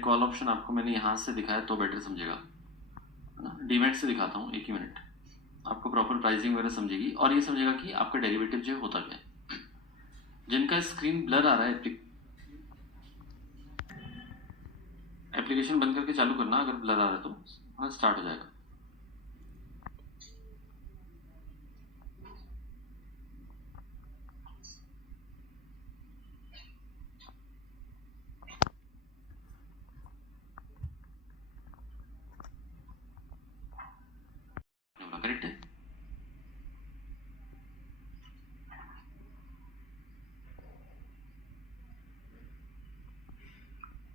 Call option आपको मैंने यहाँ से दिखाया तो बेटर समझेगा, है ना। डीमैट से दिखाता हूँ, एक ही मिनट, आपको प्रॉपर प्राइसिंग वगैरह समझेगी और ये समझेगा कि आपका डेरिवेटिव जो होता क्या है। जिनका स्क्रीन ब्लर आ रहा है, एप्लीकेशन बंद करके चालू करना, अगर ब्लर आ रहा है तो हाँ स्टार्ट हो जाएगा। करेक्ट है।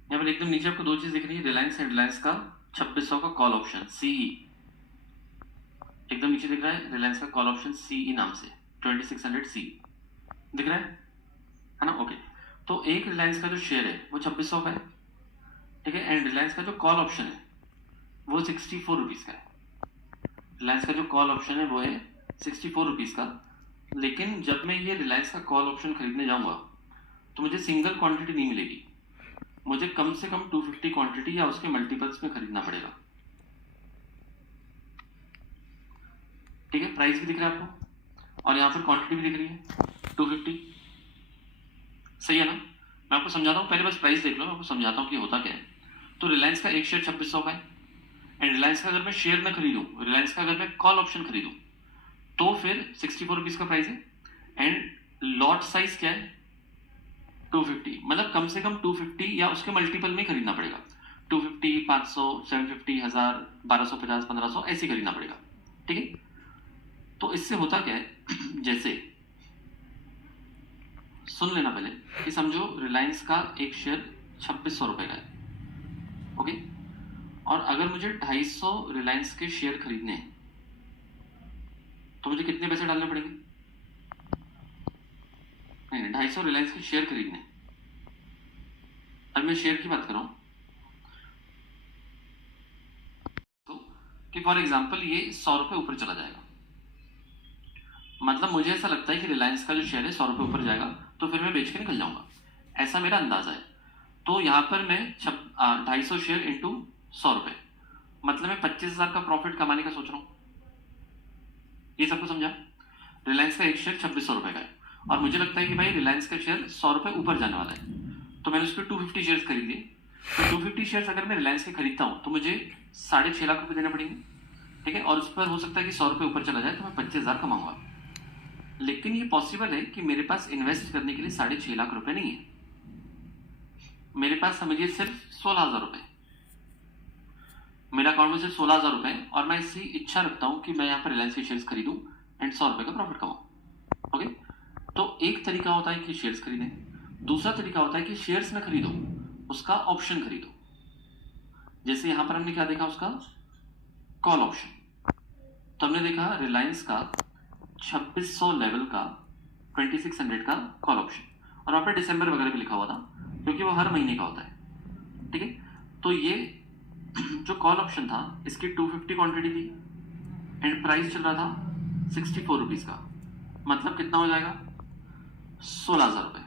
यहाँ पर एकदम नीचे आपको दो चीज दिख रही है, रिलायंस एंड रिलायंस का 2600 का कॉल ऑप्शन सीई, एकदम नीचे दिख रहा है रिलायंस का कॉल ऑप्शन सीई नाम से 2600 सी दिख रहा है ना। ओके, तो एक रिलायंस का जो शेयर है वो 2600 का है, ठीक है, एंड रिलायंस का जो कॉल ऑप्शन है वो 64 रुपीज का है। रिलायंस का जो कॉल ऑप्शन है वो है 64 रुपीज का, लेकिन जब मैं ये रिलायंस का कॉल ऑप्शन खरीदने जाऊंगा तो मुझे सिंगल क्वांटिटी नहीं मिलेगी, मुझे कम से कम 250 क्वांटिटी या उसके मल्टीपल्स में खरीदना पड़ेगा, ठीक है। प्राइस भी दिख रहा है आपको और यहाँ पर क्वांटिटी भी दिख रही है 250, सही है ना। मैं आपको समझाता हूँ, पहले बस प्राइस देख लो, मैं आपको समझाता हूँ कि होता क्या है। तो रिलायंस का एक शेयर 2600 का है, एंड रिलायंस का अगर मैं शेयर ना खरीदूं, रिलायंस का अगर मैं कॉल ऑप्शन खरीदूं तो फिर 64 रुपीज का प्राइस है, एंड लॉट साइज क्या है 250, मतलब कम से कम 250 या उसके मल्टीपल में खरीदना पड़ेगा। 250, 500, 750, 1000, 1250, 1500 ऐसे खरीदना पड़ेगा, ठीक है। तो इससे होता क्या है जैसे सुन लेना पहले कि समझो रिलायंस का एक शेयर 2600 रुपए का है, ओके, और अगर मुझे 250 रिलायंस के शेयर खरीदने हैं तो मुझे कितने पैसे डालने पड़ेंगे? नहीं, 250 रिलायंस के शेयर खरीदने, अब मैं शेयर की बात कर रहा हूं तो कि फॉर एग्जांपल ये 100 रुपए ऊपर चला जाएगा, मतलब मुझे ऐसा लगता है कि रिलायंस का जो शेयर है 100 रुपए ऊपर जाएगा तो फिर मैं बेच के निकल जाऊंगा, ऐसा मेरा अंदाजा है। तो यहां पर मैं 250 शेयर इंटू 100 रुपए, मतलब मैं 25,000 का प्रॉफिट कमाने का सोच रहा हूं। ये सबको समझा? रिलायंस का एक शेयर 2600 रुपए का है और मुझे लगता है कि भाई रिलायंस का शेयर 100 रुपए ऊपर जाने वाला है, तो मैंने उसके 250 शेयर खरीद लिए। तो 250 शेयर अगर मैं रिलायंस के खरीदता हूं तो मुझे 6.5 लाख रुपए देने पड़ेंगे, ठीक है, और उस पर हो सकता है कि 100 रुपए ऊपर चला जाए तो मैं 25,000 कमाऊंगा। लेकिन ये पॉसिबल है कि मेरे पास इन्वेस्ट करने के लिए 6.5 लाख रुपए नहीं है, मेरे पास समझिए सिर्फ 16,000 रुपए, मेरा अकाउंट में सिर्फ 16,000 रुपए है और मैं इसी इच्छा रखता हूं कि मैं यहाँ पर रिलायंस के शेयर्स खरीदूं एंड 100 रुपए का प्रॉफिट कमाऊं, ओके। तो एक तरीका होता है कि शेयर्स खरीदें, दूसरा तरीका होता है कि शेयर्स ना खरीदो, उसका ऑप्शन खरीदो। जैसे यहां पर हमने क्या देखा, उसका कॉल ऑप्शन, तो हमने देखा रिलायंस का 2600 लेवल का 2600 का कॉल ऑप्शन, और वहां पर दिसंबर वगैरह भी लिखा हुआ था क्योंकि वो हर महीने का होता है, ठीक है। तो ये जो कॉल ऑप्शन था इसकी 250 क्वांटिटी थी एंड प्राइस चल रहा था 64 रुपीज का, मतलब कितना हो जाएगा 16,000 रुपए।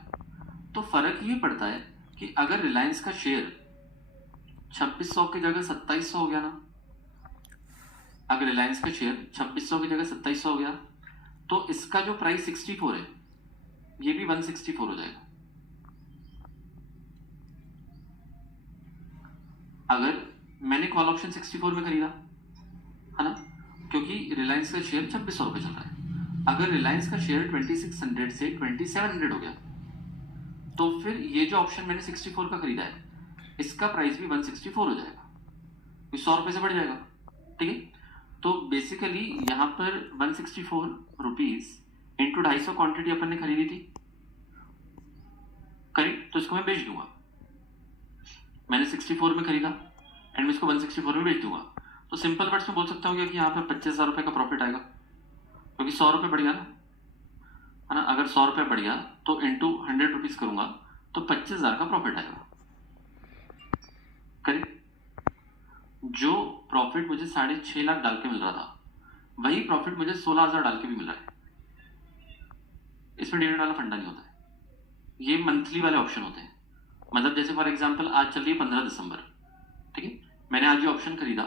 तो फर्क ये पड़ता है कि अगर रिलायंस का शेयर 2600 की जगह 2700 हो गया ना, अगर रिलायंस का शेयर 2600 की जगह 2700 हो गया तो इसका जो प्राइस 64 है ये भी 164 हो जाएगा। अगर मैंने कॉल ऑप्शन 64 में खरीदा, है ना, क्योंकि रिलायंस का शेयर 2600 रुपए चल रहा है, अगर रिलायंस का शेयर 2600 से 2700 हो गया तो फिर ये जो ऑप्शन मैंने 64 का खरीदा है इसका प्राइस भी 164 हो जाएगा, 100 रुपए से बढ़ जाएगा, ठीक है। तो बेसिकली यहां पर 164 रुपीज इंटू 250 क्वांटिटी अपन ने खरीदी थी, करेक्ट, तो इसको मैं बेच दूंगा, मैंने 64 में खरीदा एंड मैं इसको 164 में बेच दूंगा, तो सिंपल वर्ड्स में बोल सकता हूँ कि यहाँ पर 25,000 रुपए का प्रॉफिट आएगा क्योंकि 100 रुपए बढ़ गया ना, है ना। अगर 100 रुपए बढ़ गया तो इंटू 100 रुपीज करूंगा तो 25,000 का प्रॉफिट आएगा, करेक्ट। जो प्रॉफिट मुझे 6.5 लाख डाल के मिल रहा था वही प्रॉफिट मुझे 16,000 डाल के भी मिल रहा है, इसमें डिविडेंड वाला फंडा नहीं होता है, ये मंथली वाले ऑप्शन होते हैं, मतलब जैसे फॉर एग्जांपल आज चल रही है 15 दिसंबर, ठीक है, मैंने आज ये ऑप्शन खरीदा,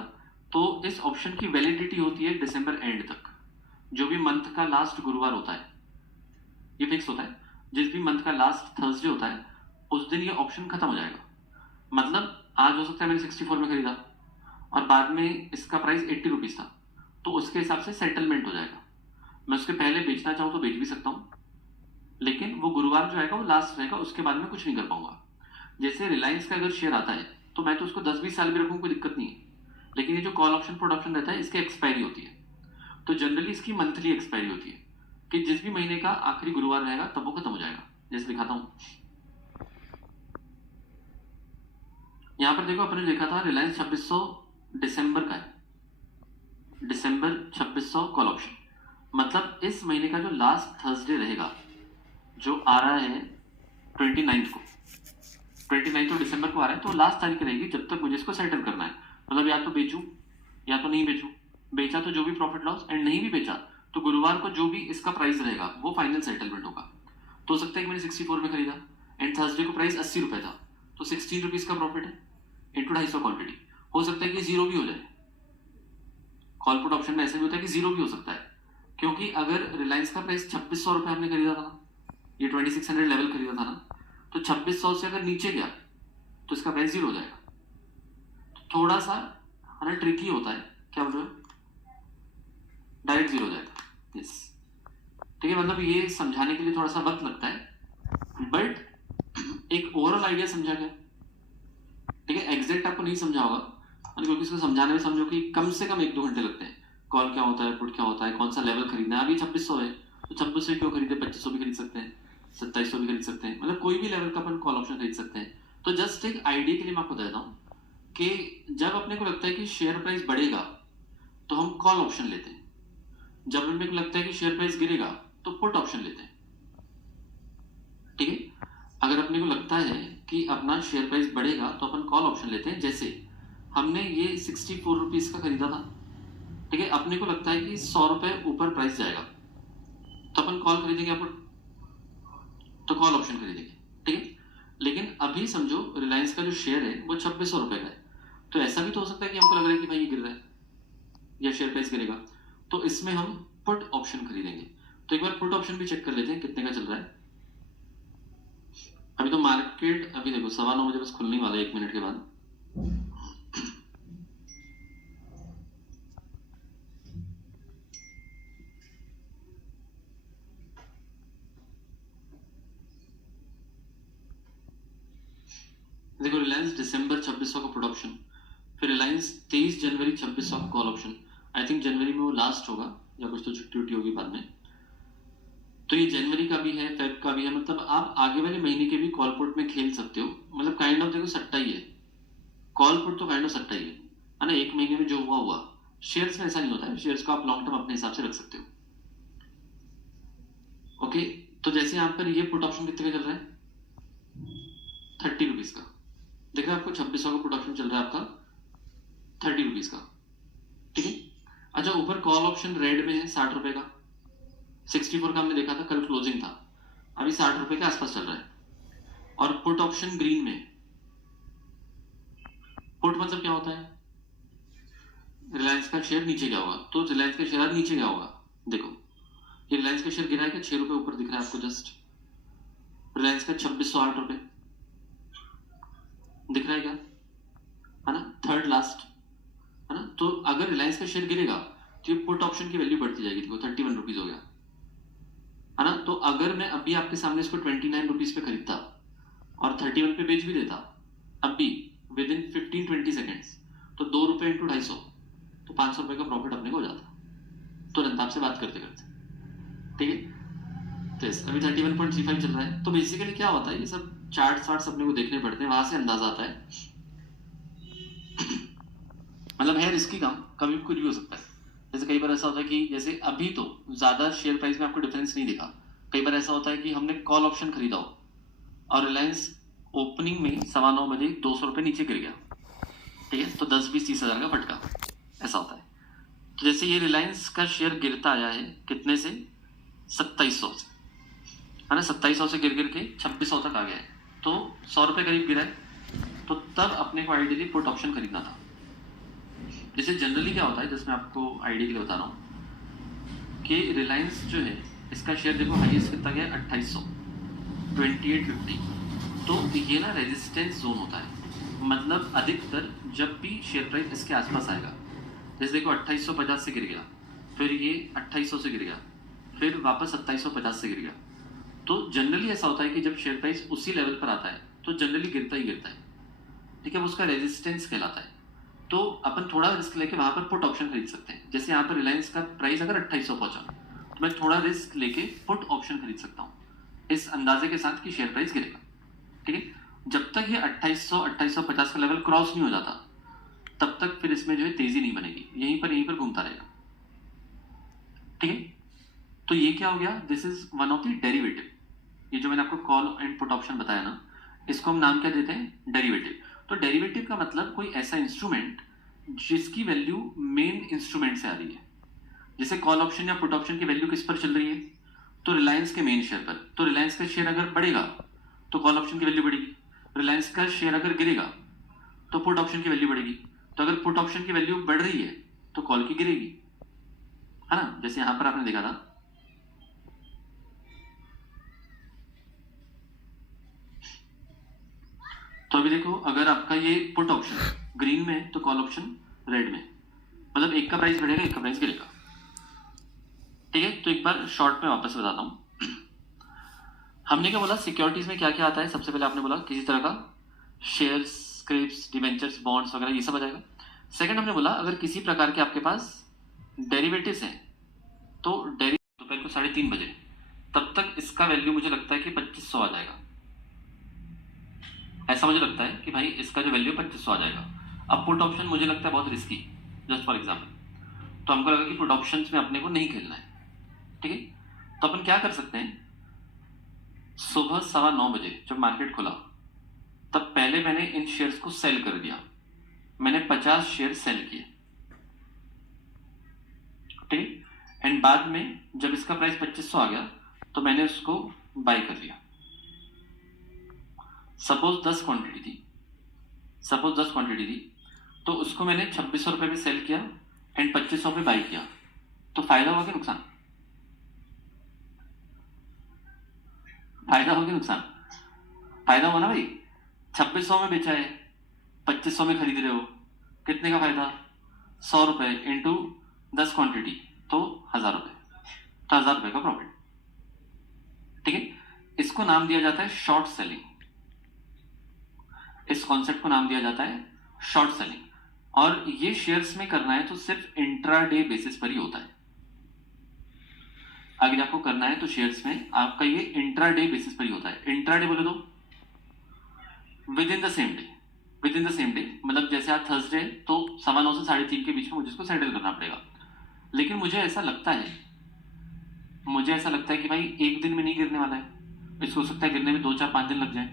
तो इस ऑप्शन की वैलिडिटी होती है दिसंबर एंड तक। जो भी मंथ का लास्ट गुरुवार होता है, ये फिक्स होता है, जिस भी मंथ का लास्ट थर्सडे होता है उस दिन ये ऑप्शन खत्म हो जाएगा। मतलब आज हो सकता है मैंने 64 में खरीदा और बाद में इसका प्राइस 80 रुपीज था, तो उसके हिसाब से सेटलमेंट हो जाएगा। मैं उसके पहले बेचना चाहूँ तो बेच भी सकता हूँ, लेकिन वो गुरुवार जो आएगा वो लास्ट रहेगा, उसके बाद में कुछ नहीं कर पाऊंगा। जैसे रिलायंस का अगर शेयर आता है तो मैं तो उसको 10-20 साल भी रखूँ, कोई दिक्कत नहीं है, लेकिन ये जो कॉल ऑप्शन पुट ऑप्शन रहता है इसकी एक्सपायरी होती है, तो जनरली इसकी मंथली एक्सपायरी होती है कि जिस भी महीने का आखिरी गुरुवार रहेगा तब वो खत्म हो जाएगा। जैसे दिखाता हूँ, यहाँ पर देखो अपने देखा था रिलायंस 2600 दिसंबर का है, दिसंबर 2600 कॉल ऑप्शन, मतलब इस महीने का जो लास्ट थर्सडे रहेगा जो आ रहा है 29 को, 29 दिसंबर को आ रहा है, तो लास्ट तारीख रहेगी जब तक मुझे इसको सेटल करना है। मतलब या तो बेचूं या तो नहीं बेचूं, बेचा तो जो भी प्रॉफिट लॉस, एंड नहीं भी बेचा तो गुरुवार को जो भी इसका प्राइस रहेगा वो फाइनल सेटलमेंट होगा। तो हो सकता है कि मैंने 64 में खरीदा एंड थर्सडे को प्राइस 80 रुपए था, तो 16 रुपीज का प्रॉफिट है इंटू 250 क्वांटिटी। हो सकता है कि जीरो भी हो जाए, कॉल पुट ऑप्शन में ऐसा भी होता है कि जीरो भी हो सकता है, क्योंकि अगर रिलायंस का प्राइस 2600 रुपए हमने खरीदा था, ये 2600 लेवल खरीदा था ना, तो 2600 से अगर नीचे गया तो इसका प्राइस जीरो हो जाएगा। तो थोड़ा सा है ना ट्रिकी होता है, क्या बोल रहे हो, डायरेक्ट जीरो हो जाएगा। यस, ठीक है, मतलब ये समझाने के लिए थोड़ा सा वक्त लगता है, बट एक ओवरऑल आइडिया समझा गया। ठीक है, एग्जैक्ट आपको नहीं समझा होगा, क्योंकि इसको समझाने में समझो कि कम से कम 1-2 घंटे लगते हैं। कॉल क्या होता है, पुट क्या होता है, कौन सा लेवल खरीदना है। अभी 2600 है तो 2600 क्यों खरीदे, 2500 भी खरीद सकते हैं, 2700 भी खरीद सकते हैं, मतलब कोई भी लेवल का अपन कॉल ऑप्शन खरीद सकते हैं। तो जस्ट एक आइडिया के लिए मैं आपको बताता हूँ कि जब अपने को लगता है कि शेयर प्राइस बढ़ेगा तो हम कॉल ऑप्शन लेते हैं, जब अपने को लगता है कि शेयर प्राइस गिरेगा तो पुट ऑप्शन लेते हैं। ठीक है, अगर अपने को लगता है कि अपना शेयर प्राइस बढ़ेगा तो अपन कॉल ऑप्शन लेते हैं। जैसे हमने ये 64 रुपीज का खरीदा था, ठीक है, अपने को लगता है कि 100 रुपए ऊपर प्राइस जाएगा तो अपन कॉल खरीदेंगे या पुट, तो कॉल ऑप्शन खरीदेंगे। ठीक है, लेकिन अभी समझो रिलायंस का जो शेयर है वो 2600 रुपए का है, तो ऐसा भी तो हो सकता है कि हमको लग रहा है कि भाई ये गिर रहा है या शेयर प्राइस गिरेगा, तो इसमें हम पुट ऑप्शन खरीदेंगे। तो एक बार पुट ऑप्शन भी चेक कर लेते हैं कितने का चल रहा है। अभी तो मार्केट अभी देखो 9:15 बजे बस खुलने वाला है, 1 मिनट के बाद। देखो रिलायंस दिसंबर 2600 का पुट ऑप्शन, फिर रिलायंस 23 जनवरी 2600 का कॉल ऑप्शन। आई थिंक जनवरी में वो लास्ट होगा या कुछ तो छुट्टी उट्टी होगी बाद में, तो ये जनवरी का भी है, फेब का भी है, मतलब आप आगे वाले महीने के भी कॉल पुट में खेल सकते हो। मतलब काइंड ऑफ देखो सट्टा ही है, कॉल पुट तो काइंड ऑफ सट्टा ही है ना, 1 महीने में जो हुआ हुआ। शेयर्स में ऐसा नहीं होता है, शेयर्स को आप लॉन्ग टर्म अपने हिसाब से रख सकते हो। ओके, तो जैसे यहाँ पर ये पुट ऑप्शन कितने का चल रहा है, 30 रुपीज का, देख रहे हैं आपको 2600 का पुट ऑप्शन चल रहा है आपका 30 रुपीज का। ठीक है, अच्छा ऊपर कॉल ऑप्शन रेड में है 60 रुपए का, 64 का हमने देखा था, कल क्लोजिंग था, अभी 60 रुपए के आसपास चल रहा है। और पुट ऑप्शन ग्रीन में, पुट मतलब क्या होता है, रिलायंस का शेयर नीचे गया होगा, तो रिलायंस का शेयर नीचे गया होगा। देखो ये रिलायंस का शेयर गिरा है क्या, 6 रुपए ऊपर दिख रहा है आपको, जस्ट रिलायंस का 2608 रुपए दिख रहा है क्या, है ना, थर्ड लास्ट, है ना। तो अगर रिलायंस का शेयर गिरेगा तो ये पुट ऑप्शन की वैल्यू बढ़ती जाएगी, देखो 31 रुपीज हो गया, है ना। तो अगर मैं अभी आपके सामने इसको 29 रुपीज पे खरीदता और 31 पे बेच भी देता अभी विद इन 15-20 सेकेंड्स, तो 2 रुपए इंटू 250, तो 500 रुपए का प्रॉफिट अपने को हो जाता तुरंत आपसे बात करते करते। ठीक है, तो अभी 31.35 चल रहा है। तो बेसिकली क्या होता है, ये सब चार्ट वार्ट्स अपने को देखने पड़ते हैं, वहां से अंदाजा आता है। मतलब है रिस्की काम, कभी भी कुछ भी हो सकता है। जैसे कई बार ऐसा होता है कि जैसे अभी तो ज्यादा शेयर प्राइस में आपको डिफरेंस नहीं दिखा, कई बार ऐसा होता है कि हमने कॉल ऑप्शन खरीदा हो और रिलायंस ओपनिंग में 9:15 बजे 200 रुपए नीचे गिर गया, ठीक है, तो 10-20-30 हजार का फटका, ऐसा होता है। तो जैसे ये रिलायंस का शेयर गिरता आया है कितने से, 2700 से, है ना, 2700 से गिर गिर के 2600 तक आ गया है। तो 100 रुपये करीब गिरा है, तो तब अपने को आइडियली पुट ऑप्शन खरीदना था। जैसे जनरली क्या होता है, जैसे मैं आपको आइडिया के लिए बता रहा हूँ कि रिलायंस जो है इसका शेयर देखो हाईएस्ट कितना गया 2800, 2850। तो ये ना रेजिस्टेंस जोन होता है, मतलब अधिकतर जब भी शेयर प्राइस इसके आसपास आएगा, जैसे देखो 2850 से गिर गया, फिर ये 2800 से गिर गया, फिर वापस 2750 से गिर गया, तो जनरली ऐसा होता है कि जब शेयर प्राइस उसी लेवल पर आता है तो जनरली गिरता ही गिरता है, ठीक है, वो उसका रेजिस्टेंस कहलाता है। तो अपन थोड़ा रिस्क लेके वहां पर पुट ऑप्शन खरीद सकते हैं। जैसे यहाँ पर रिलायंस का प्राइस अगर 2800 पहुंचा तो मैं थोड़ा रिस्क लेके पुट ऑप्शन खरीद सकता हूँ, इस अंदाजे के साथ कि शेयर प्राइस गिरेगा, ठीक है। जब तक ये 2800-2850 का लेवल क्रॉस नहीं हो जाता तब तक फिर इसमें जो है तेजी नहीं बनेगी, यहीं पर घूमता रहेगा, ठीक है। तो ये क्या हो गया, this is one of the derivative. ये जो मैंने आपको कॉल एंड पुट ऑप्शन बताया ना, इसको हम नाम क्या देते हैं, डेरिवेटिव। तो डेरिवेटिव का मतलब कोई ऐसा इंस्ट्रूमेंट जिसकी वैल्यू मेन इंस्ट्रूमेंट से आ रही है। जैसे कॉल ऑप्शन या पुट ऑप्शन की वैल्यू किस पर चल रही है, तो रिलायंस के मेन शेयर पर। तो रिलायंस का शेयर अगर बढ़ेगा तो कॉल ऑप्शन की वैल्यू बढ़ेगी, रिलायंस का शेयर अगर गिरेगा तो पुट ऑप्शन की वैल्यू बढ़ेगी। तो अगर पुट ऑप्शन की वैल्यू बढ़ रही है तो कॉल की गिरेगी, है ना, जैसे यहां पर आपने देखा था। तो अभी देखो अगर आपका ये पुट ऑप्शन ग्रीन में है तो कॉल ऑप्शन रेड में, मतलब एक का प्राइस बढ़ेगा एक का प्राइस गिरेगा, ठीक है। तो एक बार शॉर्ट में वापस बताता हूं। हमने क्या बोला, सिक्योरिटीज में क्या क्या आता है, सबसे पहले आपने बोला किसी तरह का शेयर्स, स्क्रिप्ट्स, डिवेंचर्स, बॉन्ड्स वगैरह ये सब आ जाएगा। सेकंड हमने बोला अगर किसी प्रकार के आपके पास डेरिवेटिव्स हैं तो दोपहर को 3:30 बजे तब तक इसका वैल्यू मुझे लगता है कि 2500 आ जाएगा, ऐसा मुझे लगता है कि भाई इसका जो वैल्यू 2500 आ जाएगा। अब पुट ऑप्शन मुझे लगता है बहुत रिस्की, जस्ट फॉर एग्जाम्पल, तो हमको लगा कि पुट ऑप्शन में अपने को नहीं खेलना है, ठीक है। तो अपन क्या कर सकते हैं, सुबह 9:15 बजे जब मार्केट खुला तब पहले मैंने इन शेयर्स को सेल कर दिया, मैंने 50 शेयर सेल किए, ठीक। एंड बाद में जब इसका प्राइस 2500 आ गया तो मैंने उसको बाय कर लिया। सपोज 10 क्वांटिटी थी तो उसको मैंने 2600 रुपए में सेल किया एंड 2500 पे बाय किया, तो फायदा हुआ कि नुकसान, फायदा हो कि नुकसान, फायदा हुआ ना भाई। 2600 में बेचा है, 2500 में खरीद रहे हो, कितने का फायदा, 100 रुपए इंटू 10 क्वांटिटी तो 1000 रुपए, तो 1000 रुपए का प्रॉफिट, ठीक है। इसको नाम दिया जाता है शॉर्ट सेलिंग, इस कॉन्सेप्ट को नाम दिया जाता है शॉर्ट सेलिंग। और ये शेयर्स में करना है तो सिर्फ इंट्राडे बेसिस पर ही होता है। अगर आपको करना है तो शेयर्स में आपका ये इंट्राडे बेसिस पर ही होता है। इंट्राडे बोले तो with in the same day, मतलब जैसे आज थर्सडे तो 9:15 से 3:30 के बीच में मुझे इसको सेटल करना पड़ेगा। लेकिन मुझे ऐसा लगता है कि भाई एक दिन में नहीं गिरने वाला है, इसको हो सकता है गिरने में 2, 4, 5 दिन लग जाए,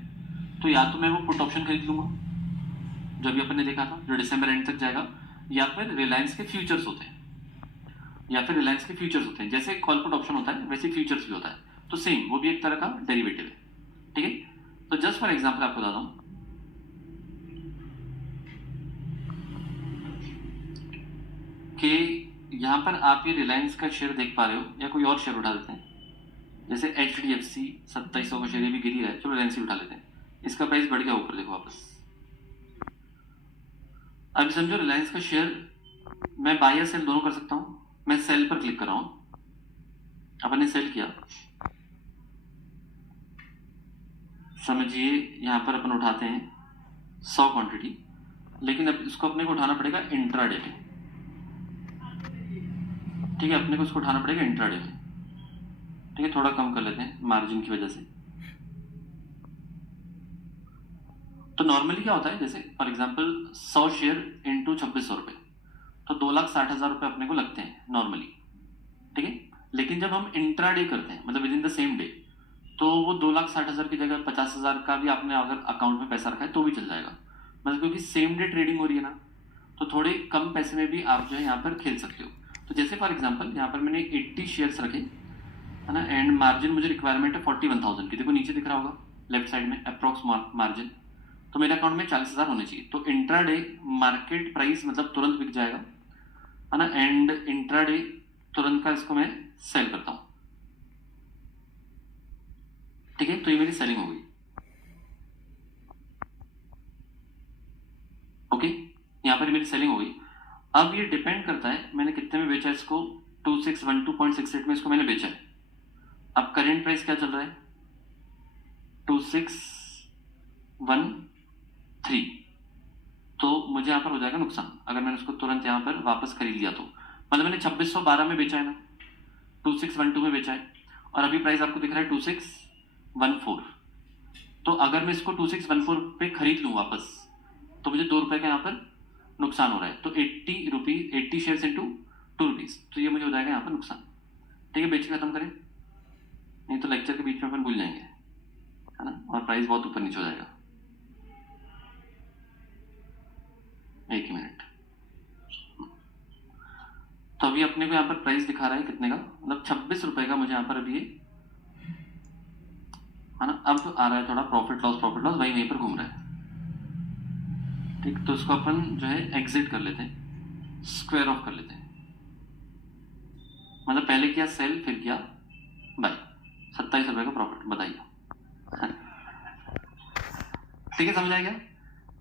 तो या तो मैं वो पुट ऑप्शन खरीद लूंगा जो भी अपन ने देखा था जो दिसंबर एंड तक जाएगा, या फिर रिलायंस के फ्यूचर्स होते हैं, जैसे कॉल पुट ऑप्शन होता है वैसे फ्यूचर्स भी होता है, तो सेम वो भी एक तरह का डेरिवेटिव है, ठीक है। तो जस्ट फॉर एग्जांपल आपको बताता हूं कि यहां पर आप ये रिलायंस का शेयर देख पा रहे हो, या कोई और शेयर उठा देते हैं, जैसे HDFC 2700 का शेयर भी गिर ही रहा है, चलो रिलायंस ही उठा लेते हैं, इसका प्राइस बढ़ गया ऊपर, देखो वापस। अब समझो रिलायंस का शेयर मैं बाय या सेल दोनों कर सकता हूं, मैं सेल पर क्लिक कर रहा हूं, अपन ने सेल किया, समझिए यहां पर अपन उठाते हैं 100 क्वांटिटी, लेकिन अब इसको अपने को उठाना पड़ेगा इंट्राडे में, ठीक है, अपने को इसको उठाना पड़ेगा इंट्राडे में, ठीक है। थोड़ा कम कर लेते हैं मार्जिन की वजह से। तो नॉर्मली क्या होता है, जैसे फॉर एग्जांपल 100 शेयर इंटू 2600 रुपए, तो 2,60,000 रुपए अपने को लगते हैं नॉर्मली, ठीक है। लेकिन जब हम इंट्राडे करते हैं, मतलब with in the same day, तो वो 2,60,000 की जगह 50,000 का भी आपने अगर अकाउंट में पैसा रखा है तो भी चल जाएगा, मतलब क्योंकि सेम डे ट्रेडिंग हो रही है ना, तो थोड़े कम पैसे में भी आप जो है यहाँ पर खेल सकते हो। तो जैसे फॉर एग्जांपल यहाँ पर मैंने 80 शेयर्स रखे, है ना, एंड मार्जिन मुझे रिक्वायरमेंट है 41,000 की, देखो नीचे दिख रहा होगा लेफ्ट साइड में अप्रोक्स मार्जिन, तो मेरे अकाउंट में 40,000 होने चाहिए। तो इंट्राडे मार्केट प्राइस मतलब तुरंत बिक जाएगा, है ना, एंड इंट्राडे तुरंत का इसको मैं सेल करता हूं, ठीक है। तो ये मेरी सेलिंग हो गई, ओके, यहां पर मेरी सेलिंग हो गई। अब ये डिपेंड करता है मैंने कितने में बेचा इसको, 2612.68 में इसको मैंने बेचा है। अब करेंट प्राइस क्या चल रहा है, 2613, तो मुझे यहां पर हो जाएगा नुकसान अगर मैंने उसको तुरंत यहां पर वापस खरीद लिया तो। मतलब मैंने 2612 में बेचा है ना, 2612 में बेचा है, और अभी प्राइस आपको दिख रहा है 2614। तो अगर मैं इसको 2614 पे खरीद लूं वापस, तो मुझे 2 रुपए का यहाँ पर नुकसान हो रहा है। तो 80 शेयर्स इंटू 2 रुपीज, तो ये मुझे हो जाएगा यहाँ पर नुकसान, ठीक है। बेच के खत्म करें, नहीं तो लेक्चर के बीच में अपन भूल जाएंगे, है ना, और प्राइस बहुत ऊपर नीचे हो जाएगा। एक ही मिनट। तो अभी अपने को यहाँ पर प्राइस दिखा रहा है कितने का, मतलब 26 रुपए का मुझे यहाँ पर अभी, है ना। अब आ रहा है थोड़ा प्रॉफिट लॉस भाई वहीं पर घूम रहा है, ठीक। तो इसको अपन जो है एग्जिट कर लेते हैं, स्क्वायर ऑफ कर लेते हैं, मतलब पहले किया सेल फिर किया बाय, 27 रुपए का प्रॉफिट, बताइए, ठीक है, समझ आएगा।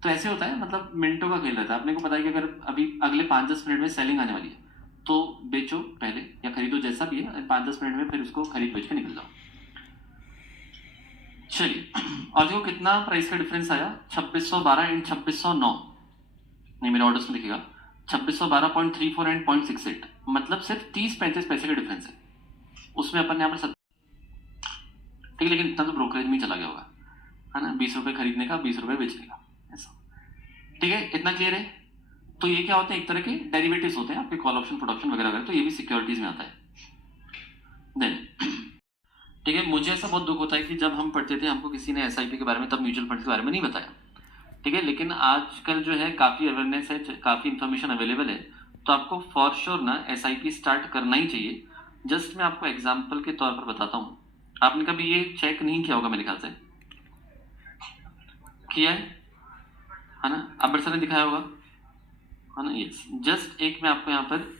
तो ऐसे होता है, मतलब मिनटों का खेल रहता है। अपने को पता है कि अगर अभी अगले 5-10 मिनट में सेलिंग आने वाली है, तो बेचो पहले या खरीदो, जैसा भी है, 5-10 मिनट में फिर उसको खरीद बेच के निकल जाओ। चलिए, और देखो कितना प्राइस का डिफरेंस आया, 2612 एंड 2609, नहीं मेरे ऑर्डर्स में दिखेगा 2612.34 एंड 0.68, मतलब सिर्फ 30-35 पैसे का डिफरेंस है। उसमें अपन यहाँ पर ठीक है, लेकिन इतना तो ब्रोकरेज में चला गया होगा, है ना, 20 रुपए खरीदने का 20 रुपए बेचने का, ऐसा, ठीक है। इतना क्लियर है। तो ये क्या होते हैं, एक तरह के डेरिवेटिव्स होते हैं आपके कॉल ऑप्शन प्रोडक्शन वगैरह वगैरह, तो ये भी सिक्योरिटीज में आता है। देन ठीक है, मुझे ऐसा बहुत दुख होता है कि जब हम पढ़ते थे हमको किसी ने एसआईपी के बारे में, तब म्यूचुअल फंड के बारे में नहीं बताया, ठीक है। लेकिन आजकल जो है काफी अवेयरनेस है, काफी इंफॉर्मेशन अवेलेबल है, तो आपको फॉर श्योर ना एसआईपी स्टार्ट करना ही चाहिए। जस्ट मैं आपको एग्जाम्पल के तौर पर बताता हूँ, आपने कभी ये चेक नहीं किया होगा, मेरे ख्याल से किया है ना, अबर सर ने दिखाया होगा, है ना। यस, जस्ट एक मैं आपको यहाँ पर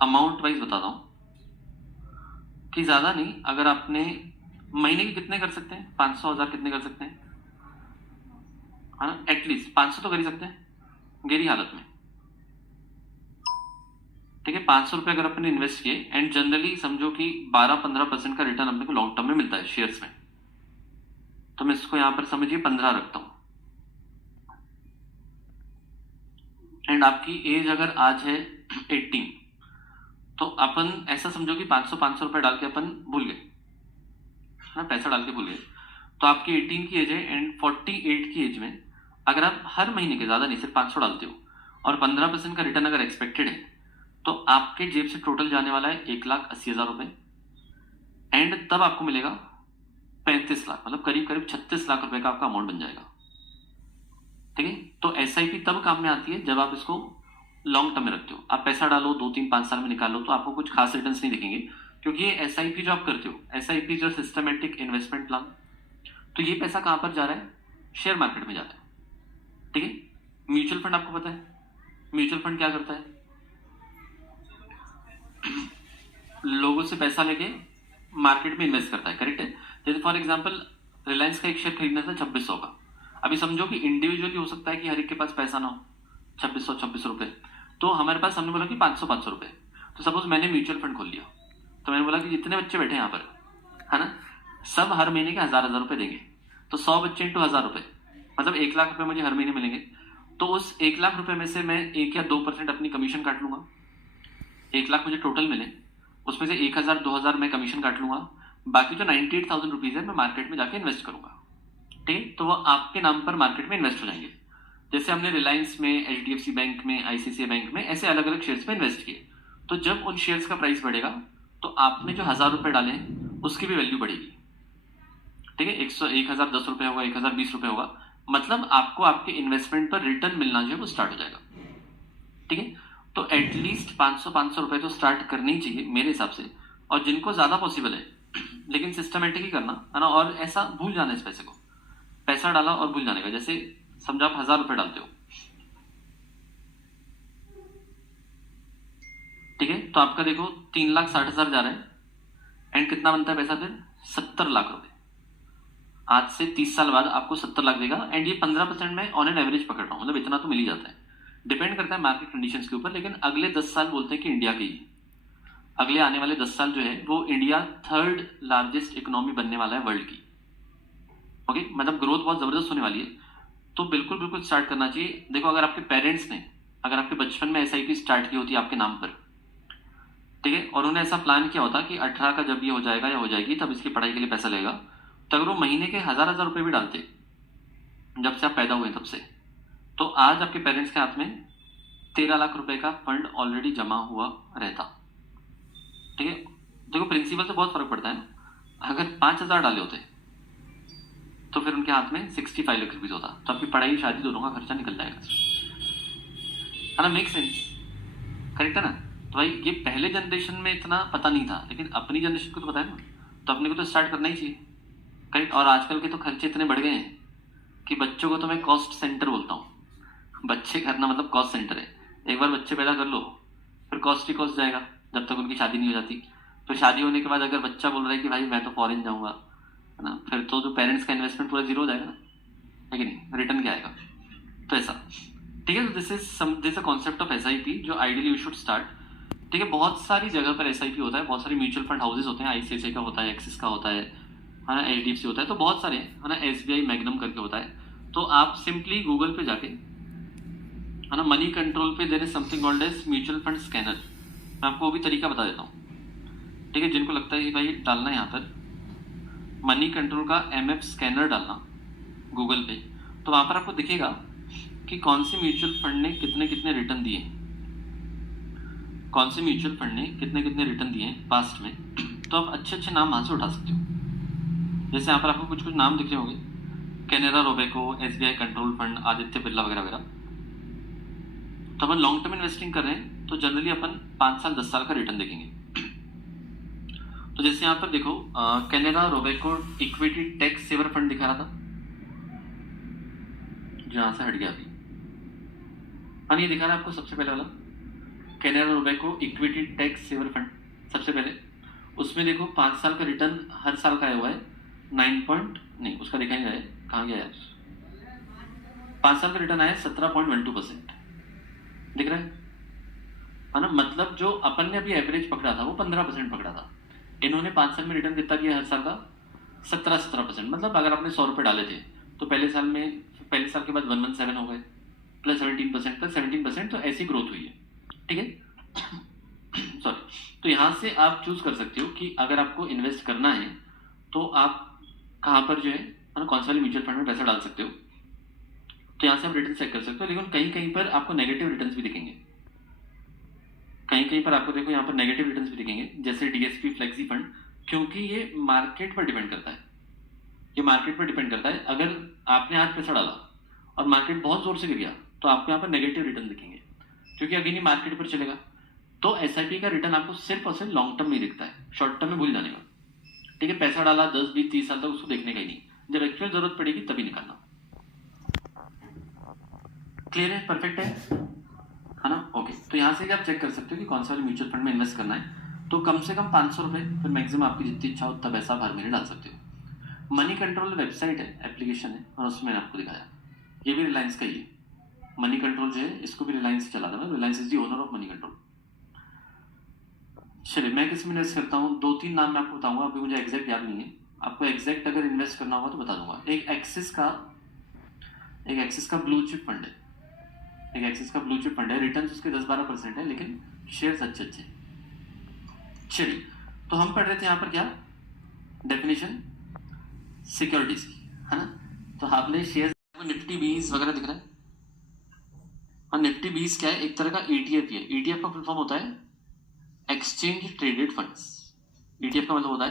अमाउंट वाइज बताता हूँ कि ज्यादा नहीं, अगर आपने महीने के कितने कर सकते हैं, 500-1000 कितने कर सकते हैं, है ना, एटलीस्ट 500 तो कर ही सकते हैं गहरी हालत में, ठीक है। 500 रुपए अगर अपने इन्वेस्ट किए, एंड जनरली समझो कि 12-15% का रिटर्न अपने को लॉन्ग टर्म में मिलता है शेयर्स में, तो मैं इसको यहां पर समझिए 15 रखता हूं, एंड आपकी एज अगर आज है 18, तो अपन ऐसा समझो कि 500 रुपए डाल के अपन भूल गए, ना, पैसा डाल के भूल गए, तो आपकी 18 की एज है, एंड 48 की एज में अगर आप हर महीने के, ज्यादा नहीं, सिर्फ 500 डालते हो, और 15% का रिटर्न अगर एक्सपेक्टेड है, तो आपके जेब से टोटल जाने वाला है 1,80,000 रुपए, एंड तब आपको मिलेगा 35 लाख, मतलब करीब करीब 36 लाख रुपए का आपका अमाउंट बन जाएगा, ठीक है। तो एसआईपी तब काम में आती है जब आप इसको लॉन्ग टर्म में रखते हो। आप पैसा डालो 2-3-5 साल में निकालो, तो आपको कुछ खास रिटर्न्स नहीं दिखेंगे, क्योंकि ये एसआईपी जो आप करते हो, एसआईपी जो सिस्टमेटिक इन्वेस्टमेंट प्लान, तो ये पैसा कहां पर जा रहा है, शेयर मार्केट में जाता है, ठीक है। म्यूचुअल फंड आपको पता है, म्यूचुअल फंड क्या करता है, लोगों से पैसा लेके मार्केट में इन्वेस्ट करता है, करेक्ट है। जैसे फॉर एग्जांपल रिलायंस का एक शेयर खरीदना था 2600 का, अभी समझो कि इंडिविजुअली हो सकता है कि हर एक के पास पैसा ना हो 2600 रुपए, तो हमारे पास, हमने बोला कि 500 रुपए, तो सपोज मैंने म्यूचुअल फंड खोल लिया, तो मैंने बोला कि जितने बच्चे बैठे यहाँ पर, है ना, सब हर महीने के 1000 रुपए देंगे, तो 100 बच्चे इंटू 1000 रुपए, मतलब 1 लाख रुपए मुझे हर महीने मिलेंगे। तो उस 1 लाख रुपए में से मैं 1 या 2% अपनी कमीशन काट लूंगा, 1 लाख मुझे टोटल मिले, उसमें से 1000-2000 मैं कमीशन काट लूंगा, बाकी जो 98,000 रुपीज है मैं मार्केट में जाके इन्वेस्ट करूंगा, ठीक है। तो वो आपके नाम पर मार्केट में इन्वेस्ट हो जाएंगे, जैसे हमने रिलायंस में, एचडीएफसी बैंक में, आईसीआईसीआई बैंक में, ऐसे अलग अलग शेयर्स में इन्वेस्ट किए। तो जब उन शेयर्स का प्राइस बढ़ेगा, तो आपने जो 1000 रुपए डाले उसकी भी वैल्यू बढ़ेगी, ठीक है। 1010 रुपए होगा, 1020 रुपए होगा, मतलब आपको आपके इन्वेस्टमेंट पर रिटर्न मिलना जो है वो स्टार्ट हो जाएगा, ठीक है। तो एटलीस्ट 500 रुपए तो स्टार्ट करने ही चाहिए मेरे हिसाब से, और जिनको ज्यादा पॉसिबल है लेकिन सिस्टमेटिक ही करना है ना, और ऐसा भूल जाना इस पैसे को, पैसा डाला और भूल जाने का। जैसे समझो आप 1000 रुपए डालते हो, ठीक है, तो आपका देखो 3,60,000 जा रहा है, एंड कितना बनता है पैसा फिर 70 लाख रुपए। आज से 30 साल बाद आपको 70 लाख देगा, एंड ये 15% में ऑन एन एवरेज पकड़ रहा हूं, मतलब इतना तो मिल ही जाता है, डिपेंड करता है मार्केट कंडीशंस के ऊपर। लेकिन अगले 10 साल बोलते हैं कि इंडिया के ही, अगले आने वाले 10 साल जो है वो इंडिया 3rd लार्जेस्ट इकोनॉमी बनने वाला है वर्ल्ड की। ओके, मतलब ग्रोथ बहुत जबरदस्त होने वाली है, तो बिल्कुल बिल्कुल स्टार्ट करना चाहिए। देखो अगर आपके पेरेंट्स ने, अगर आपके बचपन में SIP स्टार्ट की होती है आपके नाम पर, ठीक है, और उन्होंने ऐसा प्लान किया होता कि 18 का जब ये हो जाएगा या हो जाएगी तब इसकी पढ़ाई के लिए पैसा लगेगा, तो अगर वो महीने के 1000 रुपए भी डालते जब से आप पैदा हुए तब से, तो आज आपके पेरेंट्स के हाथ में 13 लाख रुपए का फंड ऑलरेडी जमा हुआ रहता। ठीक है, देखो प्रिंसिपल से बहुत फर्क पड़ता है ना। अगर 5000 डाले होते तो फिर उनके हाथ में 65 लाख रुपीज होता, तो आपकी पढ़ाई शादी दोनों का खर्चा निकल जाएगा, है ना, मेक सेंस, करेक्ट है ना। तो भाई ये पहले जनरेशन में इतना पता नहीं था, लेकिन अपनी जनरेशन को तो पता है ना, तो अपने को तो स्टार्ट करना ही चाहिए, करेक्ट। और आजकल के तो खर्चे इतने बढ़ गए हैं कि बच्चों को तो मैं कॉस्ट सेंटर बोलता हूँ। बच्चे करना मतलब कॉस्ट सेंटर है। एक बार बच्चे पैदा कर लो फिर कॉस्ट ही कॉस्ट जाएगा जब तक उनकी शादी नहीं हो जाती। फिर शादी होने के बाद अगर बच्चा बोल रहा है कि भाई मैं तो फॉरेन जाऊंगा, है ना, फिर तो जो पेरेंट्स का इन्वेस्टमेंट पूरा जीरो हो जाएगा ना, है कि नहीं, रिटर्न क्या आएगा। तो ऐसा, ठीक है, तो this a concept of SIP जो आइडियली यू शुड स्टार्ट। ठीक है, बहुत सारी जगह पर SIP होता है, बहुत सारे म्यूचुअल फंड हाउसेज होते हैं, ICICI का होता है, एक्सिस का होता है ना, HDFC होता है, तो बहुत सारे है ना, SBI मैग्नम करके होता है। तो आप सिंपली गूगल पे जाके, है ना, मनी कंट्रोल पे there is something called as mutual fund scanner, मैं आपको वो भी तरीका बता देता हूँ। ठीक है, जिनको लगता है कि भाई डालना है यहाँ पर मनी कंट्रोल का MF स्कैनर डालना गूगल पे, तो वहां पर आपको दिखेगा कि कौन से म्यूचुअल फंड ने कितने कितने रिटर्न दिए, कौन से म्यूचुअल फंड ने कितने कितने रिटर्न दिए पास्ट में। तो आप अच्छे अच्छे नाम वहां से उठा सकते हो। जैसे यहाँ पर आपको कुछ कुछ नाम दिख रहे होंगे, Canara Robeco, SBI control fund, Aditya Birla वगैरह वगैरह। तो अपन लॉन्ग टर्म इन्वेस्टिंग कर रहे हैं तो जनरली अपन 5 साल 10 साल का रिटर्न देखेंगे। तो जैसे यहाँ पर देखो Canara Robeco equity tax saver fund दिखा रहा था, जहां से हट गया अभी, हाँ ये दिखा रहा है आपको सबसे पहले वाला Canara Robeco equity tax saver fund सबसे पहले। उसमें देखो 5 साल का रिटर्न हर साल का आया हुआ है 9 उसका दिखाएंगे कहाँ गया यार, 5 साल का रिटर्न आया 17.12% दिख रहा है ना। मतलब जो अपन ने अभी एवरेज पकड़ा था वो 15% पकड़ा था, इन्होंने 5 साल में रिटर्न कितना दिया हर साल का 17%। मतलब अगर आपने 100 रुपए डाले थे तो पहले साल के बाद 117 हो गए, प्लस 17% प्लस 17%, तो ऐसी ग्रोथ हुई है। ठीक है सॉरी, तो यहां से आप चूज कर सकते हो कि अगर आपको इन्वेस्ट करना है तो आप कहां पर जो है ना, कौन सा वाले म्यूचुअल फंड में पैसा डाल सकते हो। तो यहां से आप रिटर्न चेक कर सकते हो, लेकिन कहीं कहीं पर आपको नेगेटिव रिटर्न्स भी दिखेंगे, कहीं कहीं पर आपको देखो यहाँ पर नेगेटिव रिटर्न्स भी दिखेंगे, जैसे DSP फ्लेक्सी फंड, क्योंकि ये मार्केट पर डिपेंड करता है, ये मार्केट पर डिपेंड करता है। अगर आपने आज पैसा डाला और मार्केट बहुत जोर से गिर गया तो आपको यहाँ पर नेगेटिव रिटर्न दिखेंगे, क्योंकि अभी नहीं मार्केट पर चलेगा। तो SIP का रिटर्न आपको सिर्फ और सिर्फ लॉन्ग टर्म में दिखता है, शॉर्ट टर्म में भूल जाने का। ठीक है, पैसा डाला 10 20 30 साल तक उसको देखने का ही नहीं, जब एक्चुअल जरूरत पड़ेगी तभी निकालना। क्लियर है, परफेक्ट है ना। ओके, तो यहाँ से आप चेक कर सकते हो कि कौन सा म्यूचुअल फंड में इन्वेस्ट करना है। तो कम से कम 500 रुपए, फिर मैक्सिमम आपकी जितनी इच्छा हो उतना पैसा हर महीने डाल सकते हो। मनी कंट्रोल वेबसाइट है, एप्लीकेशन है, और उसमें मैंने आपको दिखाया, ये भी रिलायंस का ही है। मनी कंट्रोल जो है इसको भी रिलायंस चला रहा है, Reliance is the owner of money control. चलिए मैं किस में इन्वेस्ट करता हूँ, 2-3 नाम मैं आपको बताऊंगा, अभी मुझे एग्जैक्ट याद नहीं है, आपको एग्जैक्ट अगर इन्वेस्ट करना होगा तो बता दूंगा। एक एक्सिस का ब्लू चिप फंड है, एक एक्सिस का ब्लू चिप फंड है, रिटर्न उसके 10-12% है, लेकिन शेयर्स अच्छे अच्छे। चलिए, तो हम पढ़ रहे थे यहाँ पर क्या डेफिनेशन सिक्योरिटीज की, है ना। तो आपने शेयर्स निफ्टी 20 वगैरह दिख रहा है, और निफ्टी 20 क्या है, एक तरह का ETF है। ETF का फुल फॉर्म होता है एक्सचेंज ट्रेडेड फंड्स। ETF का मतलब होता है